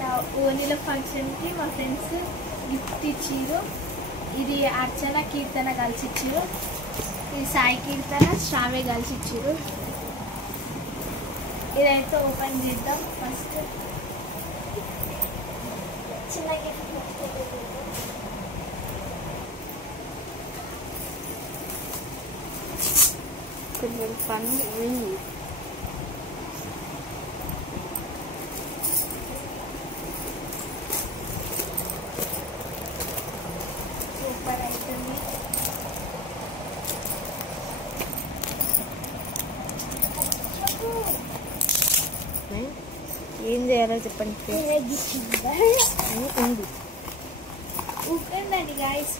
నా ఓనీల ఫంక్షన్కి మా ఫ్రెండ్స్ గిఫ్ట్ ఇచ్చిర్రు. ఇది అర్చన కీర్తన కలిసి ఇచ్చిర్రు. ఇది సాయి కీర్తన శ్రావ్య కలిసి ఇచ్చిర్రు. ఇదైతే ఓపెన్ చేద్దాం. ఫస్ట్ చిన్న గిఫ్ట్ కొంచెం ఫన్ సూపర్ అవుతుంది. ఏం చేయాలో చెప్పండి. ఉంది ఊకండి గాయస్.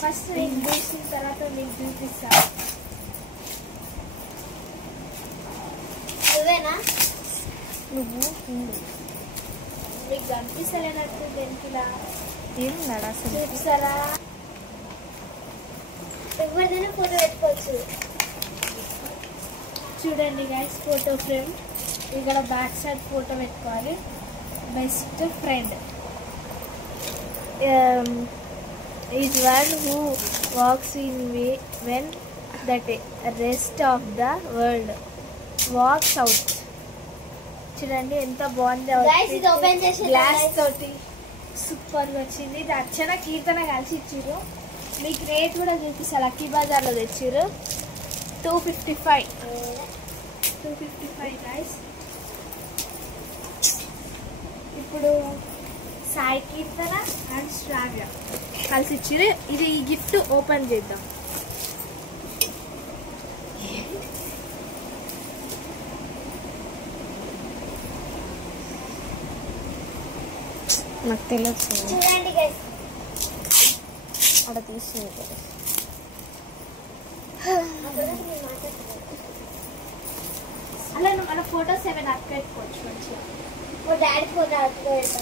ఫస్ట్ నేను చూసిన తర్వాత మీకు చూపిస్తా. నువ్వేనా? నువ్వు మీకు కనిపిస్తలేనట్టు బెంకిలా ఏమున్నాడు అసలు? చూపిస్తారా? ఎవరిదైనా ఫోటో పెట్టుకోవచ్చు. చూడండి గైస్, ఫోటో ఫ్రేమ్. ఇక్కడ బ్యాక్ సైడ్ ఫోటో పెట్టుకోవాలి. Best friend is one who walks in way when the rest of the world walks out. చూడండి ఎంత బాగుంది. గ్లాస్ తోటి సూపర్గా వచ్చింది. ఇది అర్చన కీర్తన కలిసి ఇచ్చిర్రు. మీకు రేట్ కూడా చూపిస్తా. లక్కీ బజార్లో తెచ్చిర్రు. 255 గైస్. ఇప్పుడు సాయి కీర్తన అండ్ శ్రావ్య కలిసి ఇచ్చిర్రు. ఇది ఈ గిఫ్ట్ ఓపెన్ చేద్దాం. నాకు తెలియదు. చూడండి గైస్, అక్కడ తీసుకుంది. అలా మన ఫోటోస్ ఏమైనా అక్క పెట్టుకోవచ్చు మంచిగా. డాడీ ఫోటో అట్టుకో పెడతా,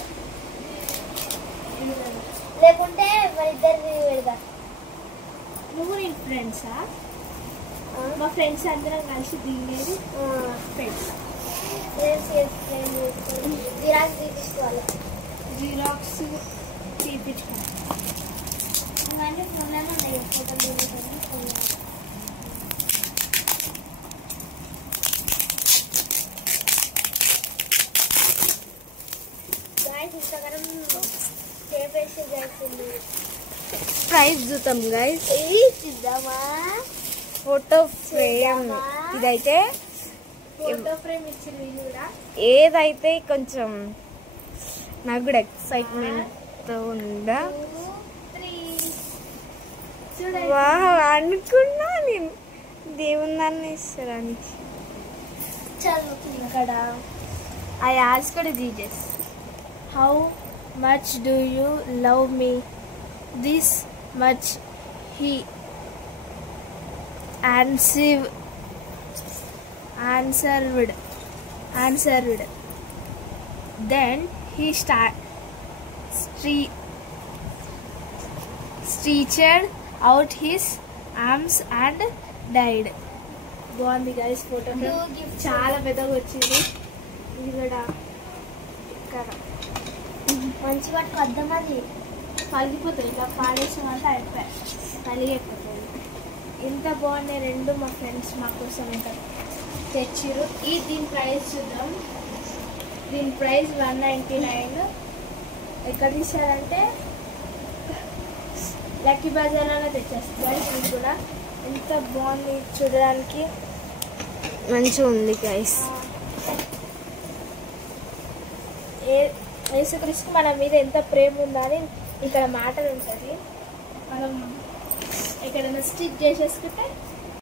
లేకుంటే మన ఇద్దరిని పెడతా. నువ్వు నేను ఫ్రెండ్సా? మా ఫ్రెండ్స్ అందరం కలిసి దిగేది ఫ్రెండ్స్. జిరాక్స్ తీపించుకోవాలి. జిరాక్స్ తీపించుకోవాలి. ఇవన్నీ ఫోన్లోనే ఉన్నాయి. ఫోటో దిగుతుంది ఫోన్లో. ప్రైజ్ చూద్దాం గైస్. Photo frame. ఇదైతే ఫోటో ఫ్రేమ్ ఇచ్చింది కూడా. ఏదైతే కొంచెం నాకు కూడా ఎక్సైట్మెంట్ ఉందా. అనుకున్నా నేను దేవుని ఇస్తారని. ఇక్కడ I asked Jesus, how much do you love me? This much he answered. Then he stretched out his arms and died. బాగుంది గైస్. ఫోటో చాలా పెద్దగా వచ్చింది. ఇది కూడా ఇక్కడ మంచి వాటికి అర్థం. అది పలిగిపోతుంది. ఇలా పాడేసామంటే అయిపోయాయి, పలిగిపోతుంది. ఎంత బాగున్నాయి రెండు. మా ఫ్రెండ్స్ మా కోసం ఇంకా తెచ్చిర్రు. దీని ప్రైస్ చూద్దాం. దీని ప్రైస్ 199. ఎక్కడ తీసారంటే లక్కీ బజార్లోనే తెచ్చేస్తారు. ఇది కూడా ఎంత బాగుంది చూడడానికి. మంచిగా ఉంది గైస్. యేసుక్రీస్తుకు మన మీద ఎంత ప్రేమ ఉందని ఇక్కడ మాటలు ఉంటుంది. మనం ఎక్కడైనా స్టిచ్ చేసేసుకుంటే